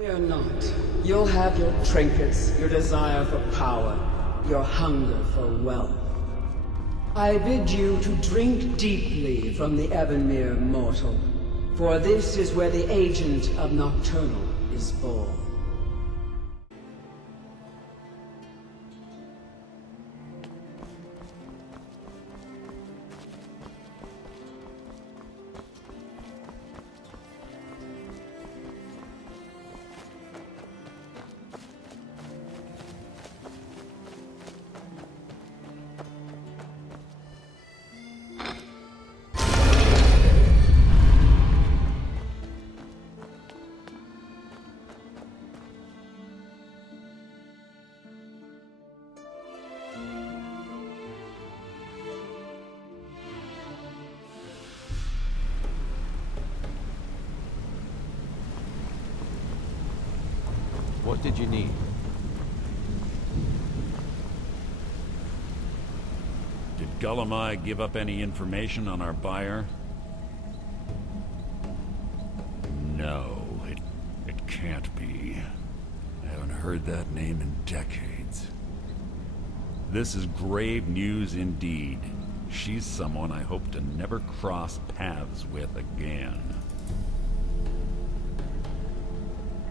Fear not. You'll have your trinkets, your desire for power, your hunger for wealth. I bid you to drink deeply from the Ebonmere mortal, for this is where the agent of Nocturnal is born. What did you need? Did Gullamai give up any information on our buyer? No, it can't be. I haven't heard that name in decades. This is grave news indeed. She's someone I hope to never cross paths with again.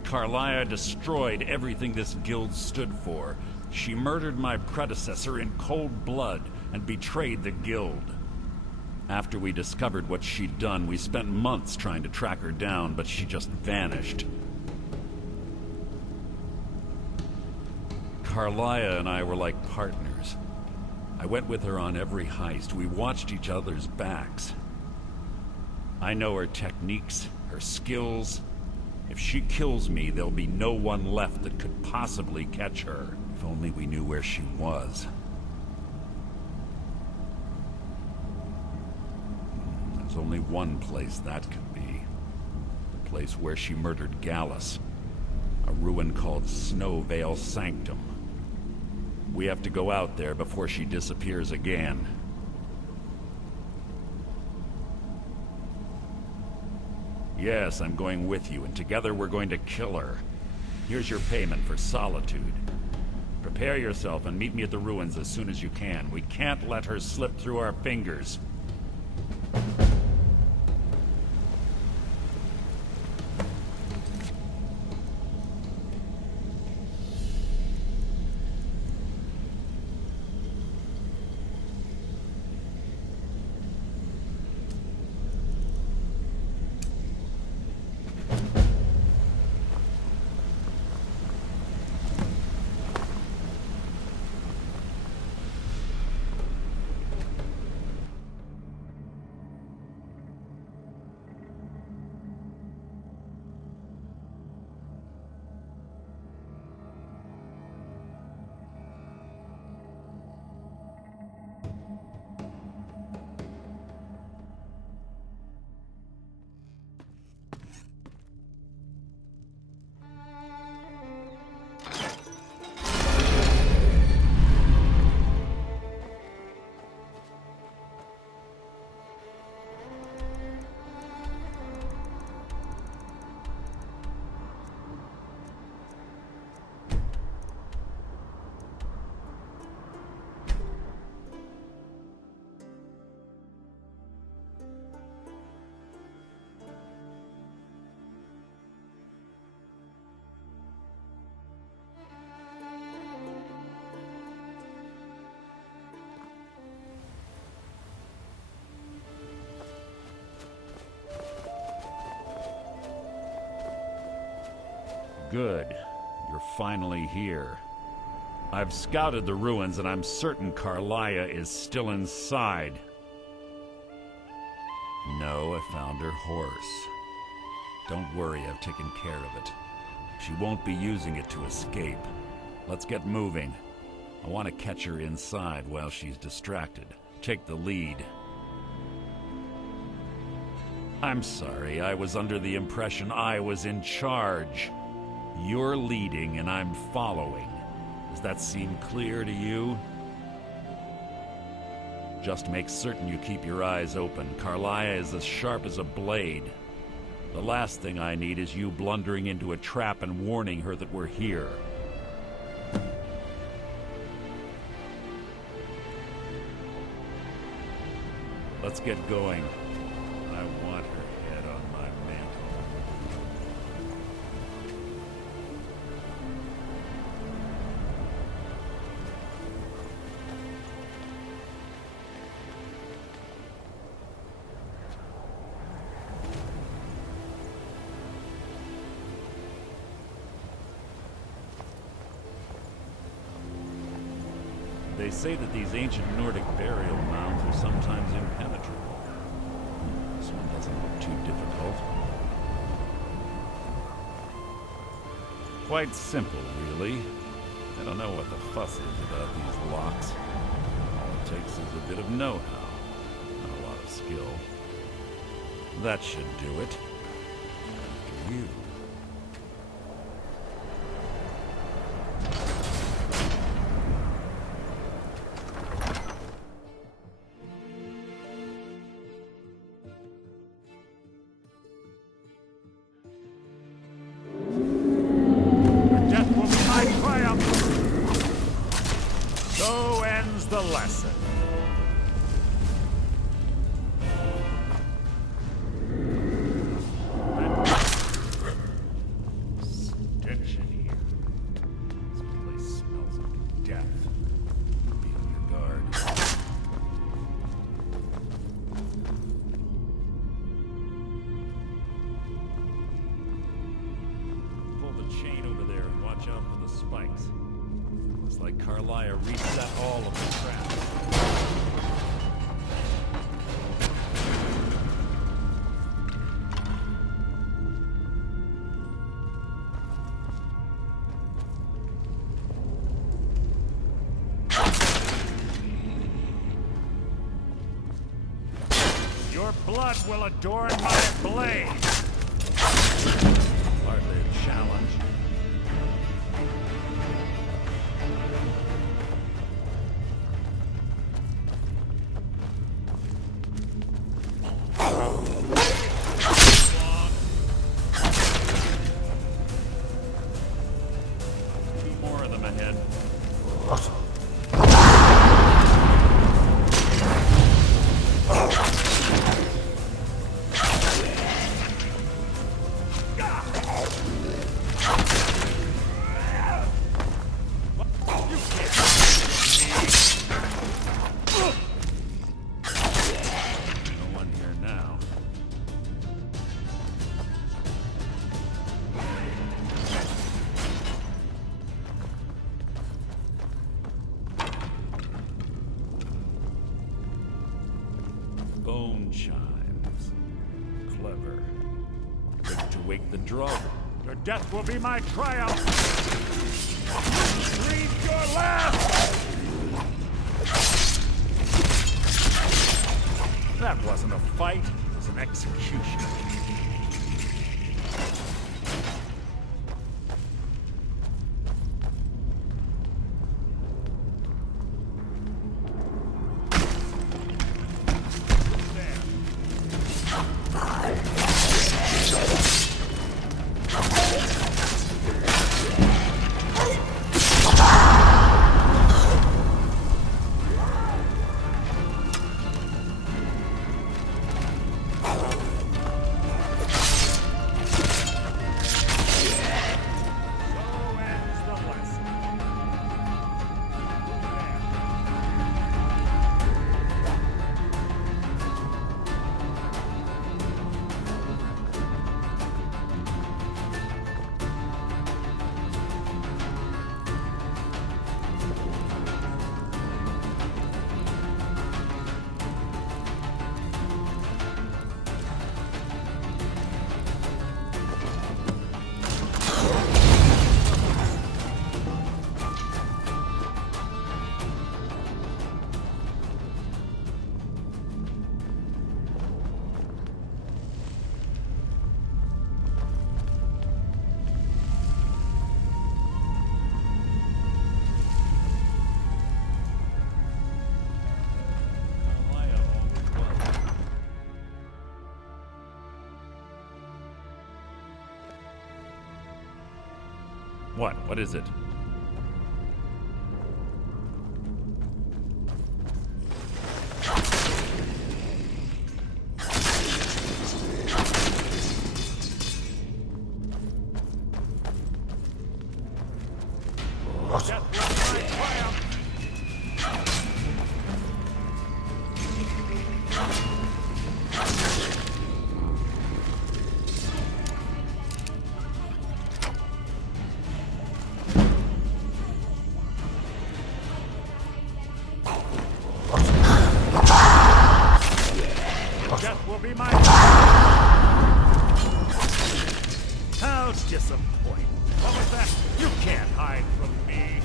Karliah destroyed everything this guild stood for. She murdered my predecessor in cold blood and betrayed the guild. After we discovered what she'd done, we spent months trying to track her down, but she just vanished. Karliah and I were like partners. I went with her on every heist. We watched each other's backs. I know her techniques, her skills. If she kills me, there'll be no one left that could possibly catch her. If only we knew where she was. There's only one place that could be. The place where she murdered Gallus. A ruin called Snowvale Sanctum. We have to go out there before she disappears again. Yes, I'm going with you, and together we're going to kill her. Here's your payment for solitude. Prepare yourself and meet me at the ruins as soon as you can. We can't let her slip through our fingers. Good. You're finally here. I've scouted the ruins and I'm certain Karliah is still inside. No, I found her horse. Don't worry, I've taken care of it. She won't be using it to escape. Let's get moving. I want to catch her inside while she's distracted. Take the lead. I'm sorry, I was under the impression I was in charge. You're leading and I'm following. Does that seem clear to you? Just make certain you keep your eyes open. Karliah is as sharp as a blade. The last thing I need is you blundering into a trap and warning her that we're here. Let's get going. I want her head on my mantle. They say that these ancient Nordic burial mounds are sometimes impenetrable. This one doesn't look too difficult. Quite simple, really. I don't know what the fuss is about these locks. All it takes is a bit of know-how, not a lot of skill. That should do it. After you. The lesson. Stench in here. This place smells like death. Be on your guard. Pull the chain over there and watch out for the spikes. Looks like Carlia reset all of the traps. Your blood will adorn my blade! Hardly a challenge. Bone chimes. Clever. Quick to wake the drug. Your death will be my triumph! Breathe your last! That wasn't a fight, it was an execution. What? What is it? How disappointing. What was that? You can't hide from me.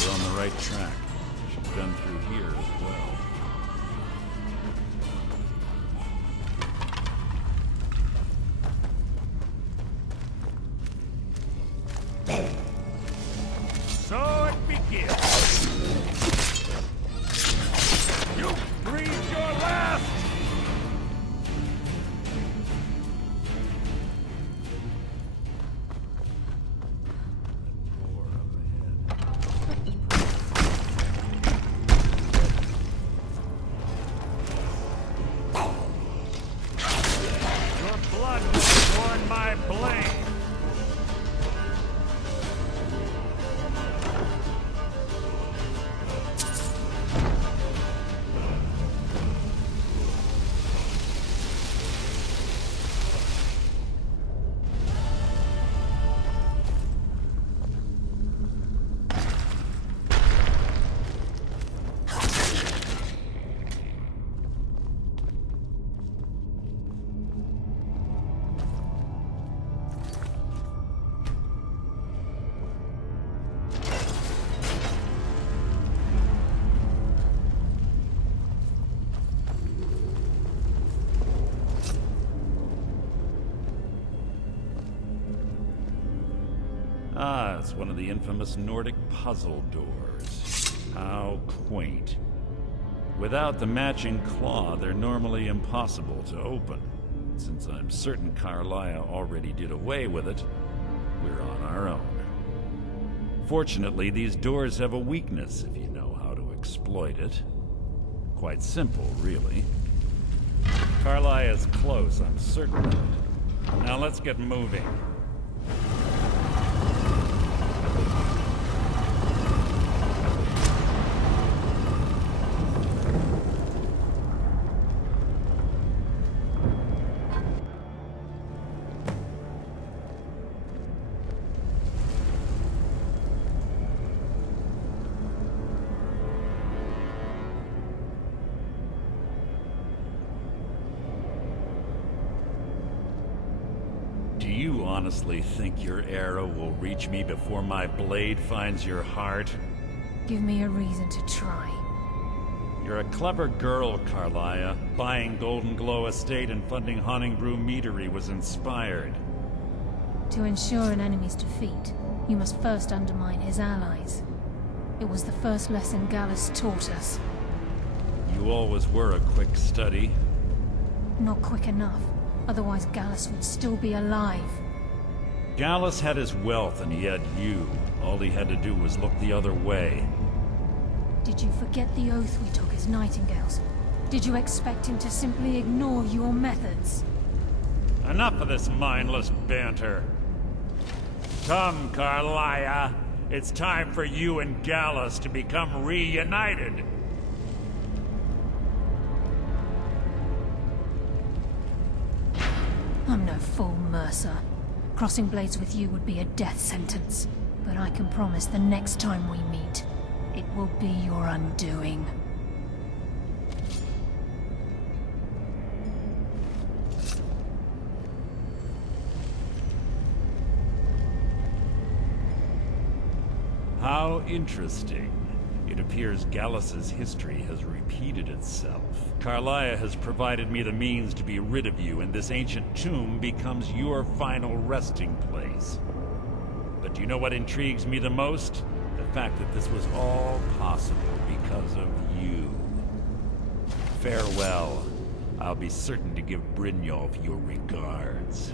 We're on the right track. Should have been through here as well. So it begins. You breathed your last. Roar up ahead. Your blood will adorn my blade. Ah, it's one of the infamous Nordic puzzle doors. How quaint. Without the matching claw, they're normally impossible to open. Since I'm certain Carlia already did away with it, we're on our own. Fortunately, these doors have a weakness if you know how to exploit it. Quite simple, really. Carlia is close, I'm certain of it. Now let's get moving. Do you honestly think your arrow will reach me before my blade finds your heart? Give me a reason to try. You're a clever girl, Carlia. Buying Golden Glow Estate and funding Honningbrew Meadery was inspired. To ensure an enemy's defeat, you must first undermine his allies. It was the first lesson Gallus taught us. You always were a quick study. Not quick enough. Otherwise Gallus would still be alive. Gallus had his wealth and he had you. All he had to do was look the other way. Did you forget the oath we took as Nightingales? Did you expect him to simply ignore your methods? Enough of this mindless banter. Come, Carlia. It's time for you and Gallus to become reunited. I'm no fool, Mercer. Crossing blades with you would be a death sentence. But I can promise the next time we meet, it will be your undoing. How interesting. It appears Gallus's history has repeated itself. Carlia has provided me the means to be rid of you, and this ancient tomb becomes your final resting place. But But you know what intrigues me the most? The fact that this was all possible because of you. Farewell. I'll be certain to give Brynjolf your regards.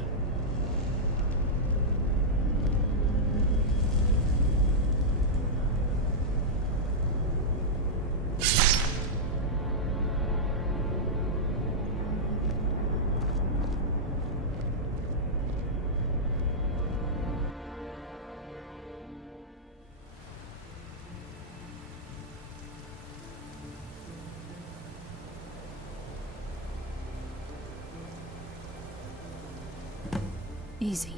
Easy.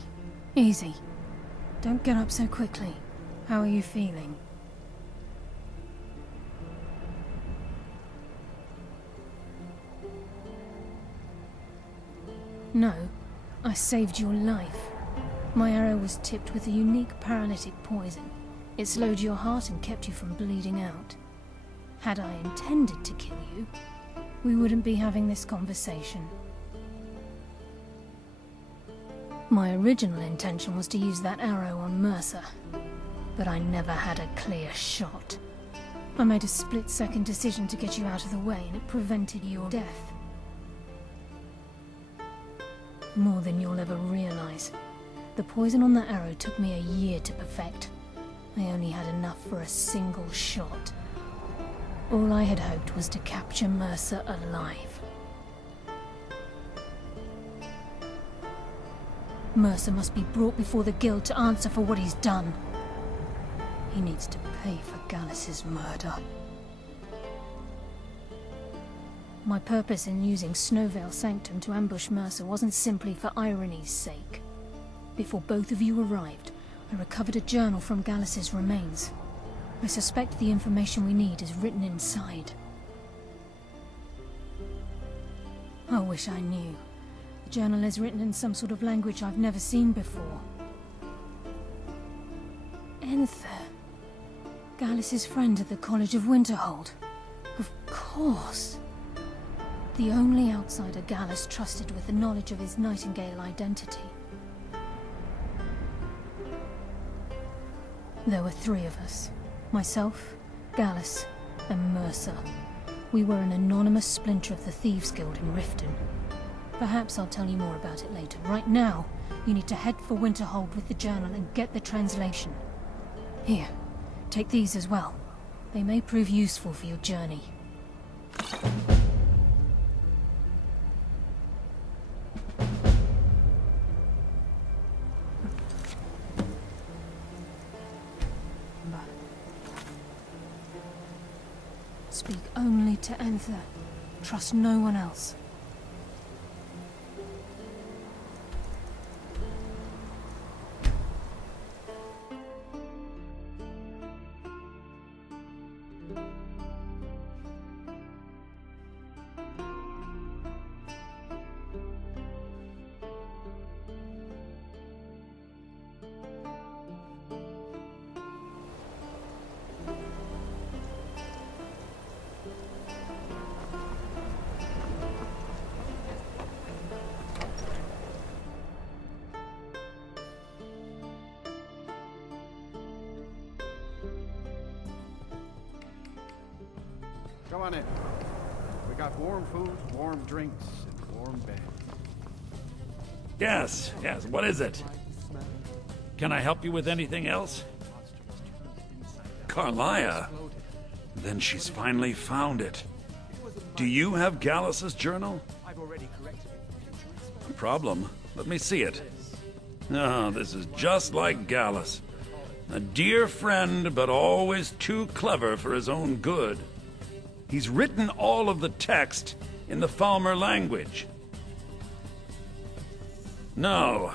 Easy. Don't get up so quickly. How are you feeling? No, I saved your life. My arrow was tipped with a unique paralytic poison. It slowed your heart and kept you from bleeding out. Had I intended to kill you, we wouldn't be having this conversation. My original intention was to use that arrow on Mercer, but I never had a clear shot. I made a split-second decision to get you out of the way, and it prevented your death. More than you'll ever realize. The poison on that arrow took me a year to perfect. I only had enough for a single shot. All I had hoped was to capture Mercer alive. Mercer must be brought before the Guild to answer for what he's done. He needs to pay for Gallus's murder. My purpose in using Snowveil Sanctum to ambush Mercer wasn't simply for irony's sake. Before both of you arrived, I recovered a journal from Gallus's remains. I suspect the information we need is written inside. I wish I knew. The journal is written in some sort of language I've never seen before. Enther. Gallus's friend at the College of Winterhold. Of course. The only outsider Gallus trusted with the knowledge of his Nightingale identity. There were 3 of us. Myself, Gallus, and Mercer. We were an anonymous splinter of the Thieves Guild in Riften. Perhaps I'll tell you more about it later. Right now, you need to head for Winterhold with the journal and get the translation. Here, take these as well. They may prove useful for your journey. Speak only to Enther. Trust no one else. Come on in. We got warm food, warm drinks, and warm beds. Yes, what is it? Can I help you with anything else? Carlia? Then she's finally found it. Do you have Gallus's journal? No problem. Let me see it. Oh, this is just like Gallus. A dear friend, but always too clever for his own good. He's written all of the text in the Falmer language. No.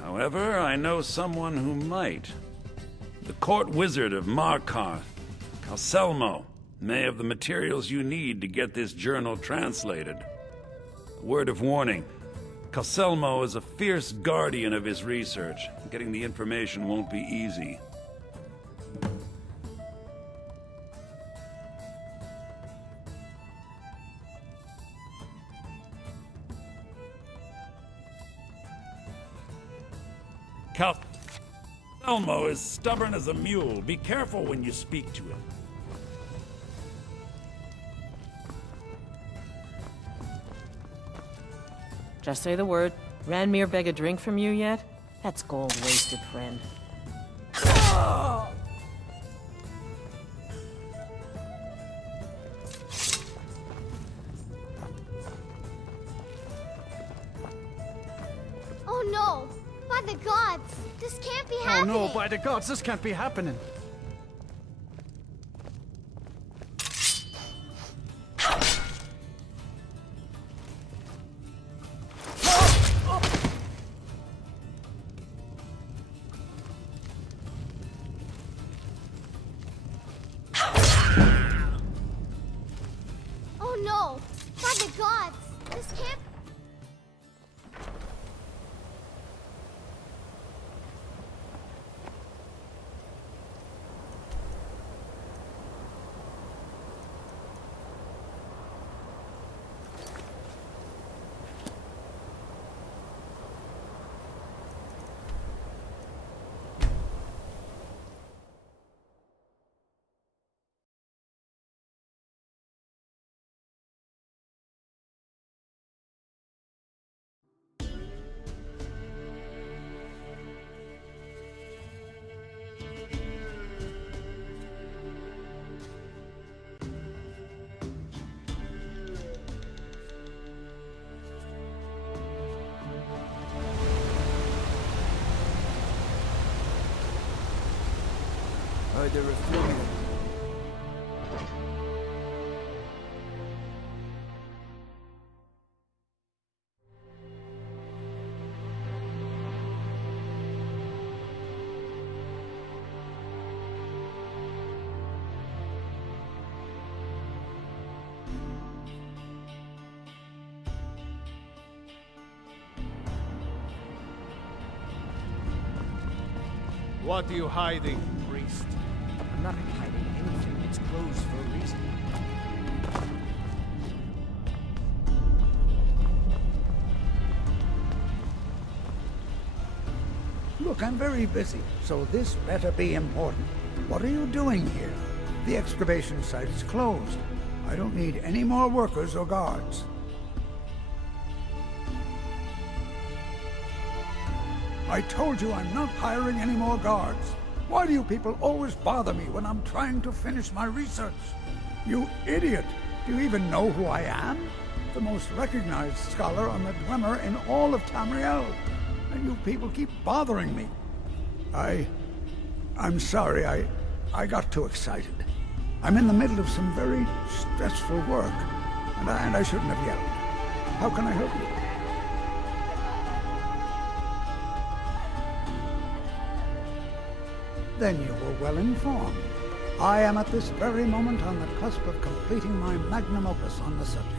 However, I know someone who might. The court wizard of Markarth, Calcelmo, may have the materials you need to get this journal translated. A word of warning. Calcelmo is a fierce guardian of his research. Getting the information won't be easy. Elmo is stubborn as a mule. Be careful when you speak to him. Just say the word. Ranmir beg a drink from you yet? That's gold wasted, friend. Oh no! By the gods! This can't be Oh happening! no, by the gods, this can't be happening. Oh no! By the gods! This can't... They're reforming it. What are you hiding, priest? I'm not hiding anything. It's closed for a reason. Look, I'm very busy, so this better be important. What are you doing here? The excavation site is closed. I don't need any more workers or guards. I told you I'm not hiring any more guards. Why do you people always bother me when I'm trying to finish my research? You idiot! Do you even know who I am? The most recognized scholar on the Dwemer in all of Tamriel. And you people keep bothering me. I'm sorry, I got too excited. I'm in the middle of some very stressful work, and I shouldn't have yelled. How can I help you? Then you were well informed. I am at this very moment on the cusp of completing my magnum opus on the subject.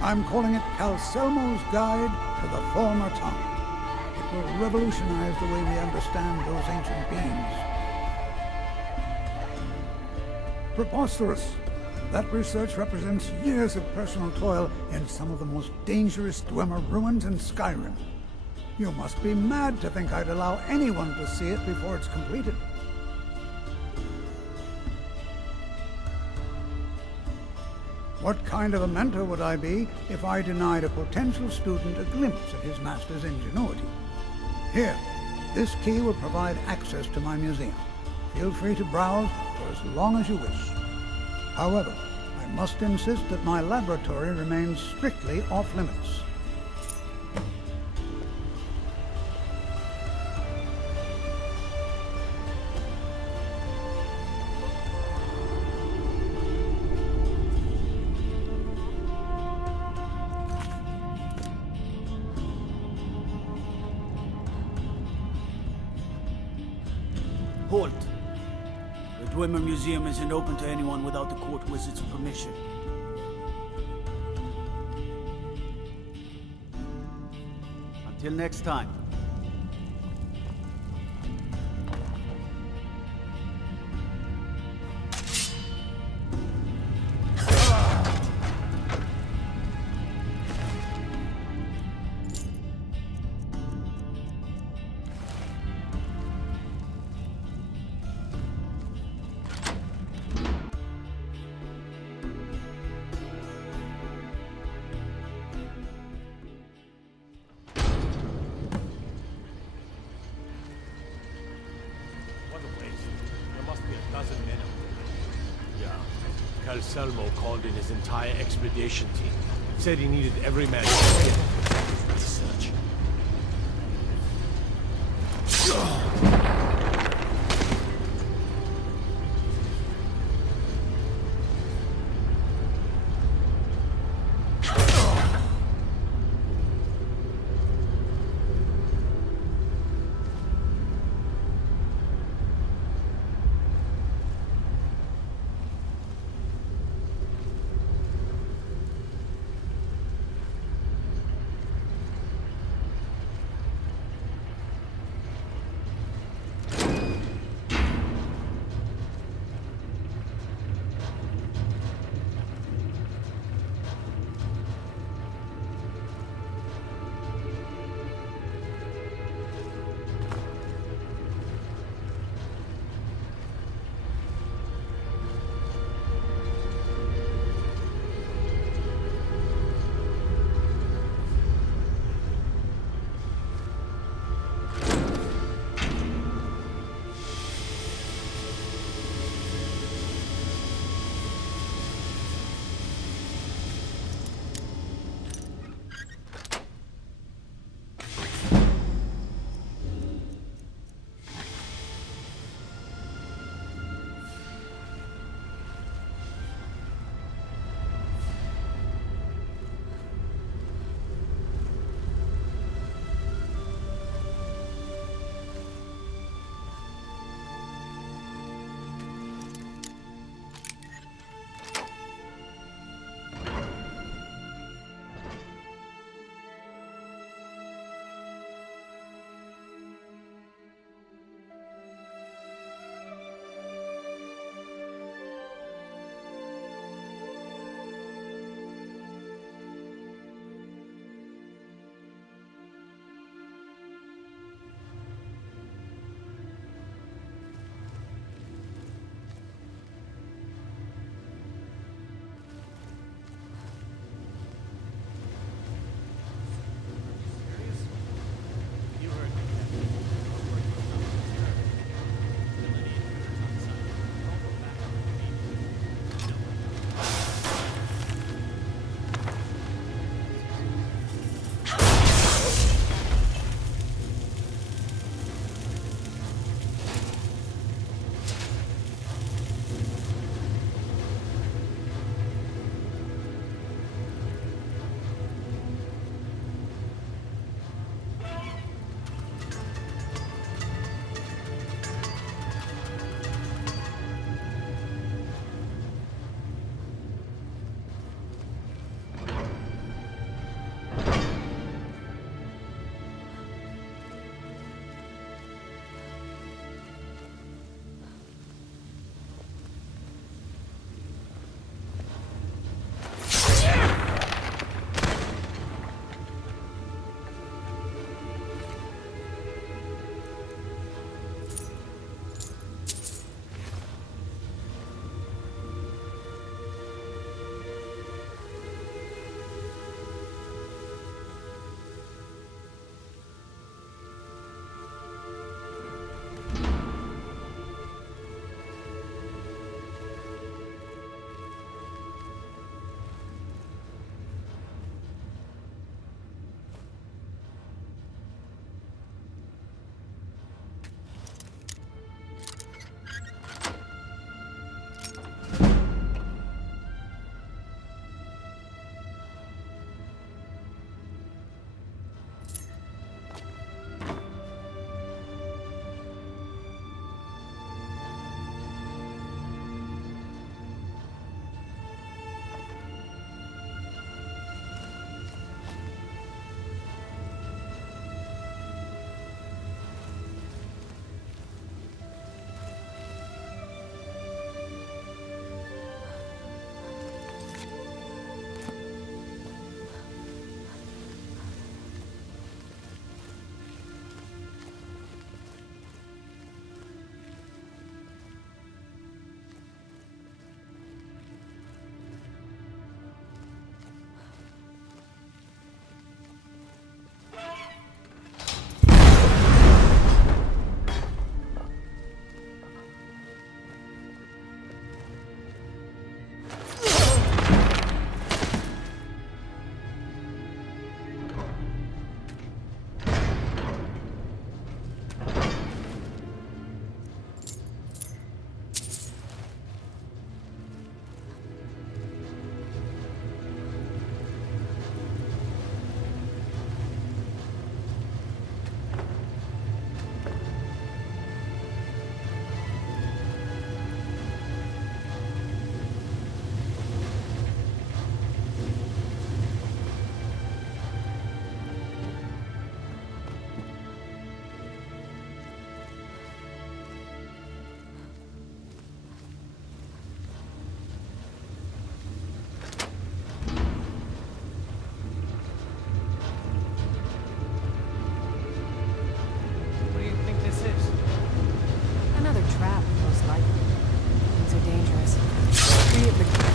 I'm calling it Calcelmo's Guide to the Former Tongue. It will revolutionize the way we understand those ancient beings. Preposterous! That research represents years of personal toil in some of the most dangerous Dwemer ruins in Skyrim. You must be mad to think I'd allow anyone to see it before it's completed. What kind of a mentor would I be if I denied a potential student a glimpse at his master's ingenuity? Here, this key will provide access to my museum. Feel free to browse for as long as you wish. However, I must insist that my laboratory remains strictly off-limits. Halt! The Dwemer Museum isn't open to anyone without the court wizard's permission. Until next time. Doesn't minimum. Yeah. Calselmo called in his entire expedition team. Said he needed every man to research. trap, most likely. Things are dangerous. Three of the...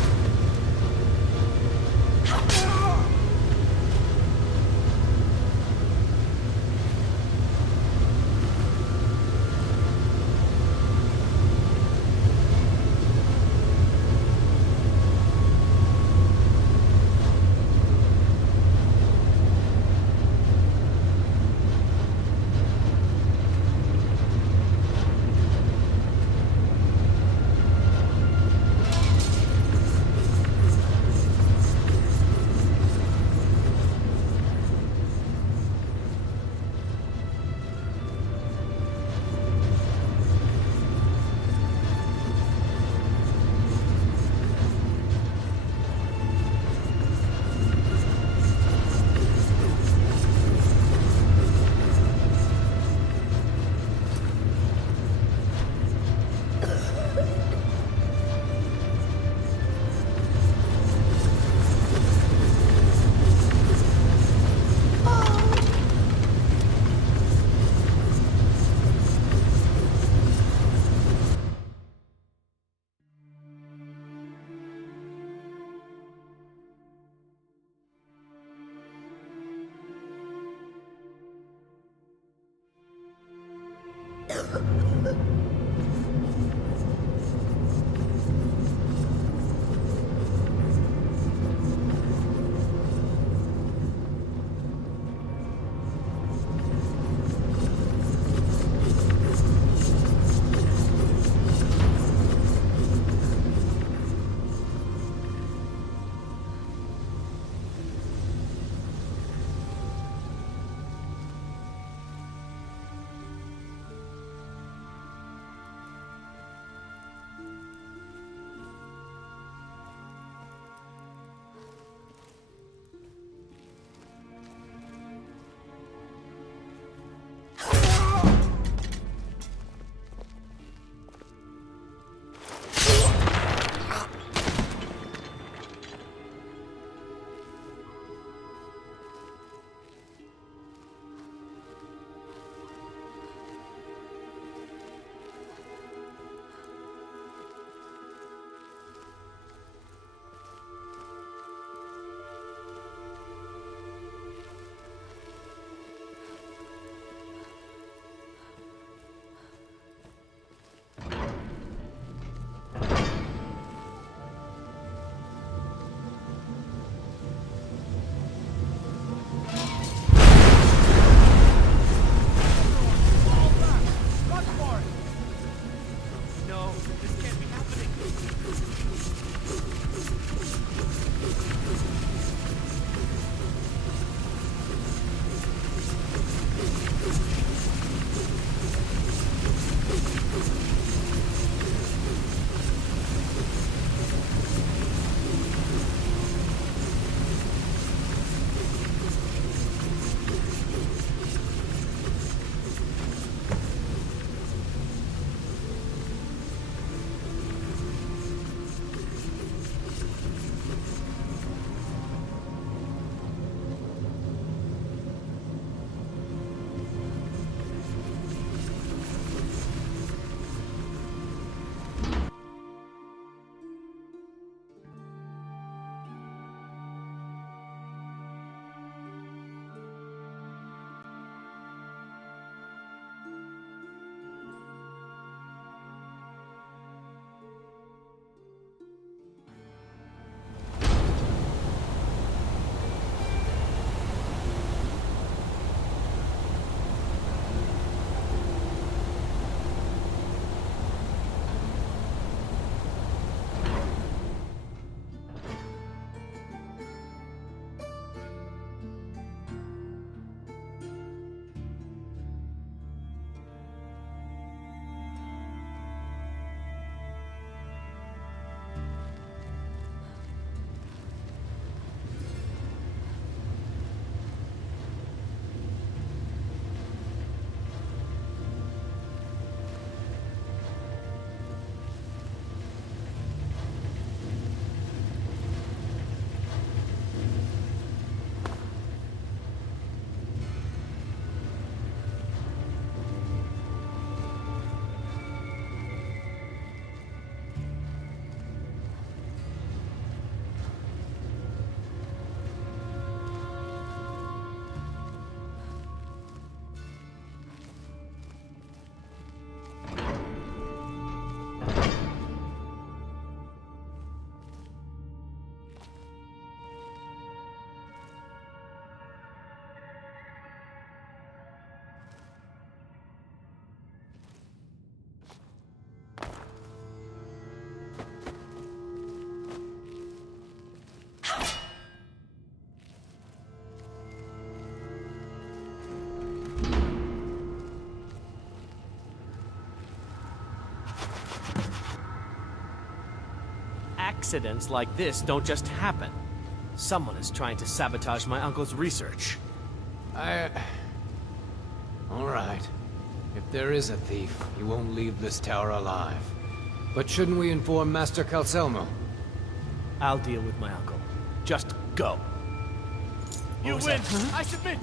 accidents like this don't just happen. Someone is trying to sabotage my uncle's research. Alright. If there is a thief, he won't leave this tower alive. But shouldn't we inform Master Calcelmo? I'll deal with my uncle. Just go. You win! I submit!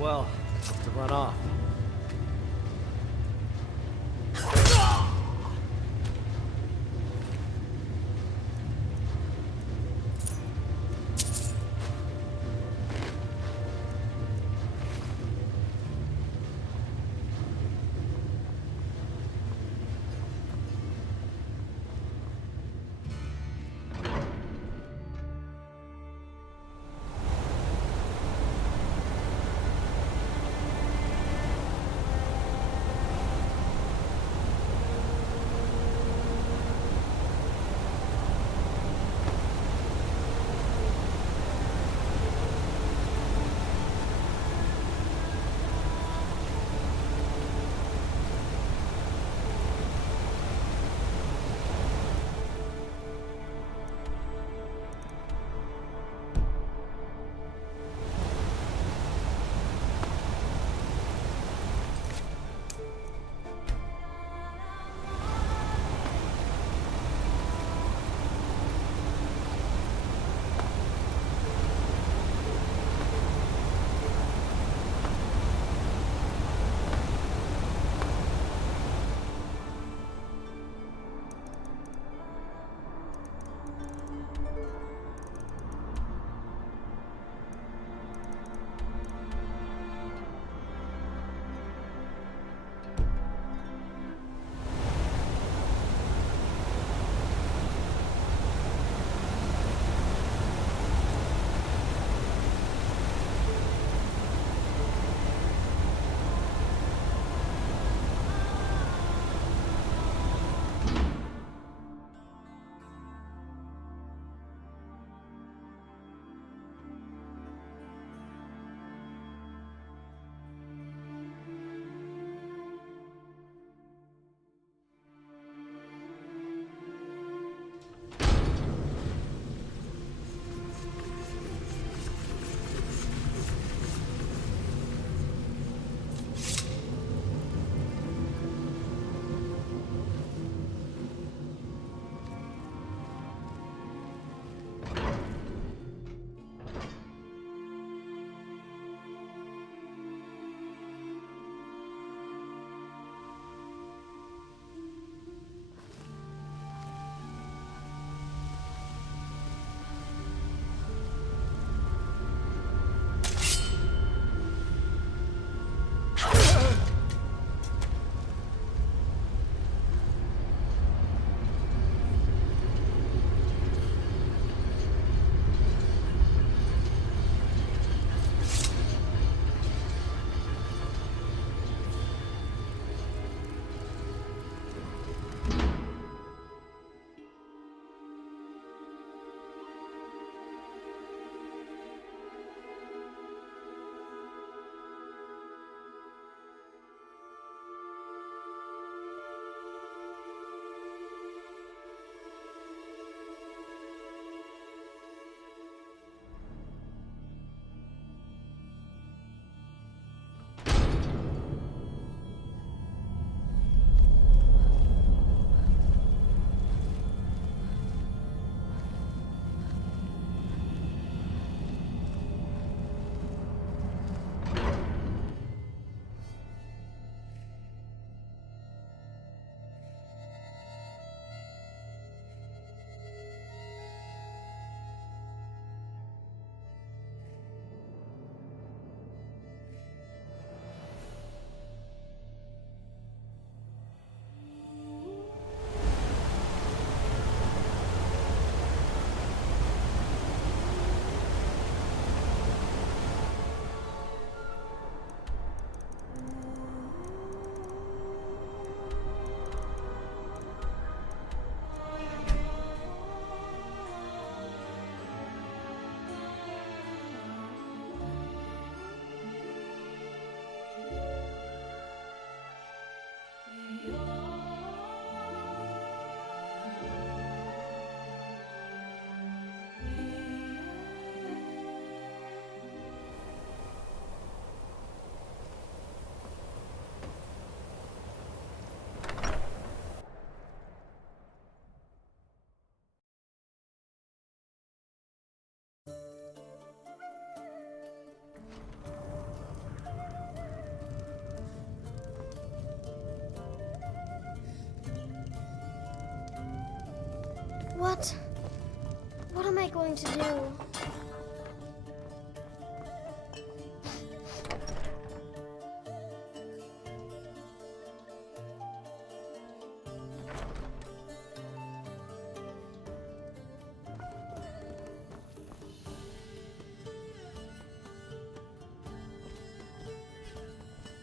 Well, to run off. What am I going to do?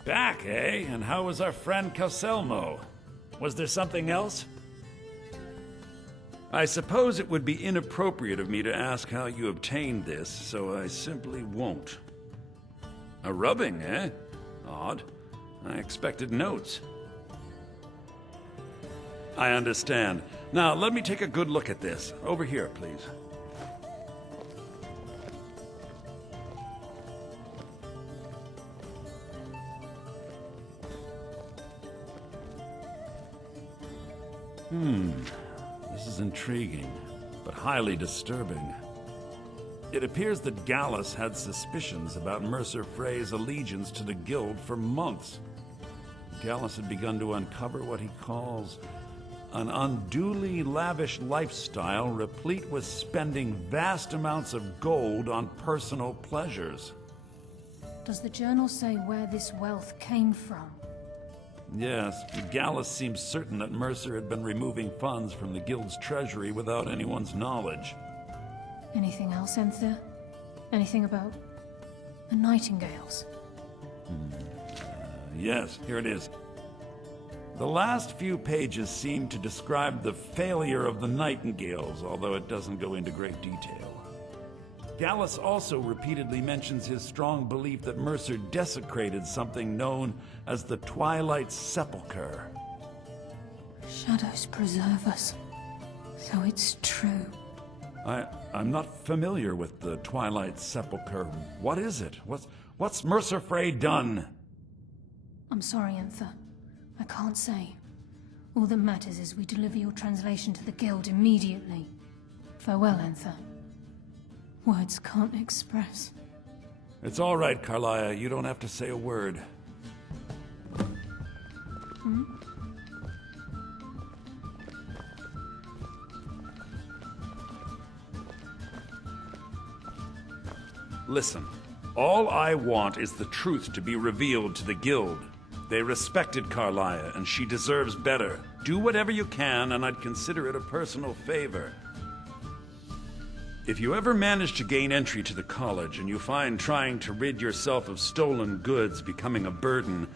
Back, eh? And how was our friend Calselmo? Was there something else? I suppose it would be inappropriate of me to ask how you obtained this, so I simply won't. A rubbing, eh? Odd. I expected notes. I understand. Now, let me take a good look at this. Over here, please. This is intriguing, but highly disturbing. It appears that Gallus had suspicions about Mercer Frey's allegiance to the Guild for months. Gallus had begun to uncover what he calls an unduly lavish lifestyle replete with spending vast amounts of gold on personal pleasures. Does the journal say where this wealth came from? Yes, Gallus seems certain that Mercer had been removing funds from the Guild's treasury without anyone's knowledge. Anything else, Enthir? Anything about the Nightingales? Yes, here it is. The last few pages seem to describe the failure of the Nightingales, although it doesn't go into great detail. Gallus also repeatedly mentions his strong belief that Mercer desecrated something known as the Twilight Sepulchre. Shadows preserve us. So it's true. I'm not familiar with the Twilight Sepulchre. What is it? What's Mercer Frey done? I'm sorry, Enthir. I can't say. All that matters is we deliver your translation to the Guild immediately. Farewell, Enthir. Words can't express. It's all right, Carlia. You don't have to say a word. Listen, all I want is the truth to be revealed to the Guild. They respected Carlia, and she deserves better. Do whatever you can, and I'd consider it a personal favor. If you ever manage to gain entry to the college and you find trying to rid yourself of stolen goods becoming a burden,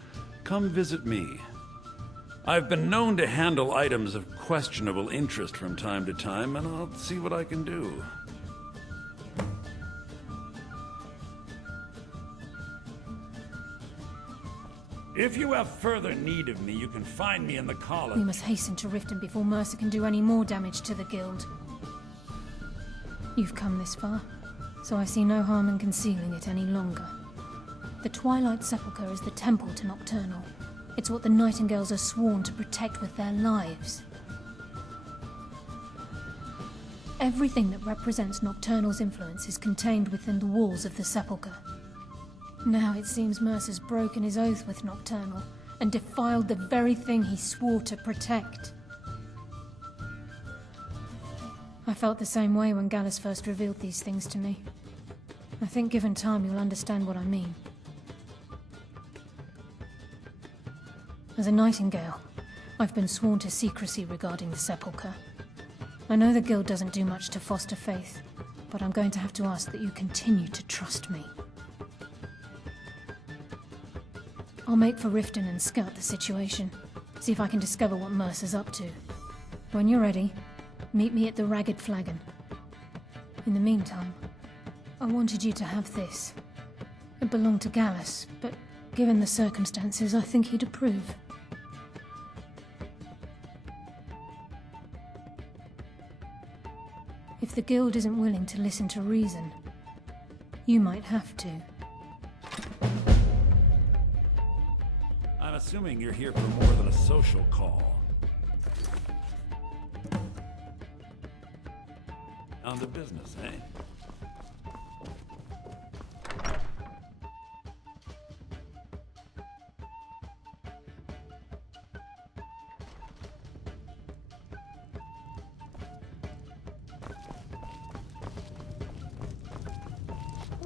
come visit me. I've been known to handle items of questionable interest from time to time, and I'll see what I can do. If you have further need of me, you can find me in the college. We must hasten to Riften before Mercer can do any more damage to the Guild. You've come this far, so I see no harm in concealing it any longer. The Twilight Sepulchre is the temple to Nocturnal. It's what the Nightingales are sworn to protect with their lives. Everything that represents Nocturnal's influence is contained within the walls of the Sepulchre. Now it seems Mercer's broken his oath with Nocturnal and defiled the very thing he swore to protect. I felt the same way when Gallus first revealed these things to me. I think given time you'll understand what I mean. As a Nightingale, I've been sworn to secrecy regarding the Sepulchre. I know the Guild doesn't do much to foster faith, but I'm going to have to ask that you continue to trust me. I'll make for Riften and scout the situation, see if I can discover what Mercer's up to. When you're ready, meet me at the Ragged Flagon. In the meantime, I wanted you to have this. It belonged to Gallus, but given the circumstances, I think he'd approve. If the Guild isn't willing to listen to reason, you might have to. I'm assuming you're here for more than a social call. On to business, eh?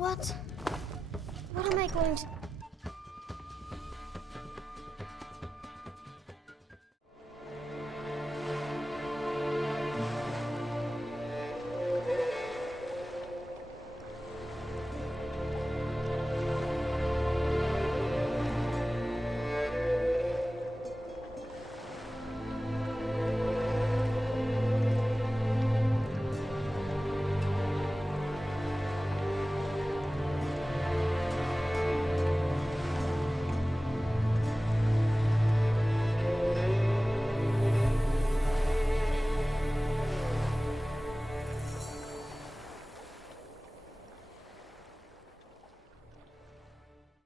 What am I going to